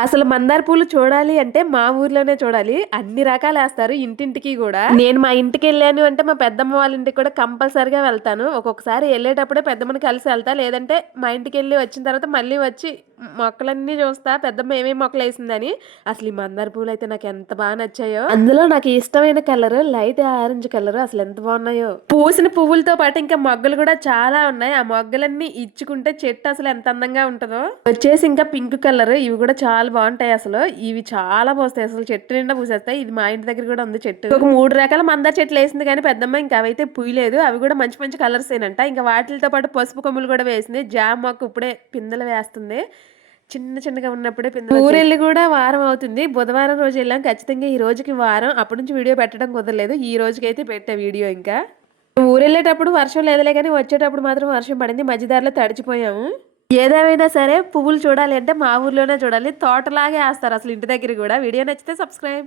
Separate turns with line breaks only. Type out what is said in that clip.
అసలు మందార పూలు చూడాలి అంటే మా ఊర్లోనే చూడాలి. అన్ని రకాలు వేస్తారు ఇంటింటికి కూడా. నేను మా ఇంటికి వెళ్ళాను అంటే మా పెద్దమ్మ వాళ్ళ ఇంటికి కూడా కంపల్సరిగా వెళ్తాను. ఒక్కొక్కసారి వెళ్ళేటప్పుడే పెద్దమ్మని కలిసి వెళ్తా. లేదంటే మా ఇంటికి వెళ్ళి వచ్చిన తర్వాత మళ్ళీ వచ్చి మొక్కలన్నీ చూస్తా పెద్దమ్మ ఏమేమి మొక్కలు వేసిందని అసలు ఈ మందార పూలు అయితే నాకు ఎంత బాగా నచ్చాయో. అందులో నాకు ఇష్టమైన కలర్ లైట్ ఆరెంజ్ కలర్ అసలు ఎంత బాగున్నాయో. పూసిన పువ్వులతో పాటు ఇంకా మొగ్గలు కూడా చాలా ఉన్నాయి. ఆ మొగ్గలన్నీ ఇచ్చుకుంటే చెట్టు అసలు ఎంత అందంగా ఉంటుందో. వచ్చేసి ఇంకా పింక్ కలర్ ఇవి కూడా చాలా బాగుంటాయి అసలు. ఇవి చాలా పోస్తాయి. అసలు చెట్టు నిండా పూసేస్తాయి. ఇది మా ఇంటి దగ్గర కూడా ఉంది చెట్టు. ఒక మూడు రకాల మందార చెట్లు వేసింది కానీ పెద్దమ్మ ఇంకా అవైతే పూయలేదు. అవి కూడా మంచి మంచి కలర్స్ ఏనంట ఇంకా వాటితో పాటు పసుపు కొమ్ములు కూడా వేసింది. జామ్ మొక్క ఇప్పుడే పిందెలు వేస్తుంది. చిన్న చిన్నగా ఉన్నప్పుడే ఊరెళ్ళి కూడా వారం అవుతుంది. బుధవారం రోజు వెళ్ళాం. ఖచ్చితంగా ఈ రోజుకి వారం. అప్పటి నుంచి వీడియో పెట్టడం కుదరలేదు. ఈ రోజుకి అయితే పెట్టా వీడియో ఇంకా. ఊరెళ్ళేటప్పుడు వర్షం లేదులే కానీ వచ్చేటప్పుడు మాత్రం వర్షం పడింది. మధ్యదారిలో తడిచిపోయాము. ఏదేమైనా సరే పువ్వులు చూడాలి అంటే మా ఊర్లోనే చూడాలి. తోటలాగే వేస్తారు అసలు ఇంటి దగ్గర కూడా. వీడియో నచ్చితే సబ్స్క్రైబ్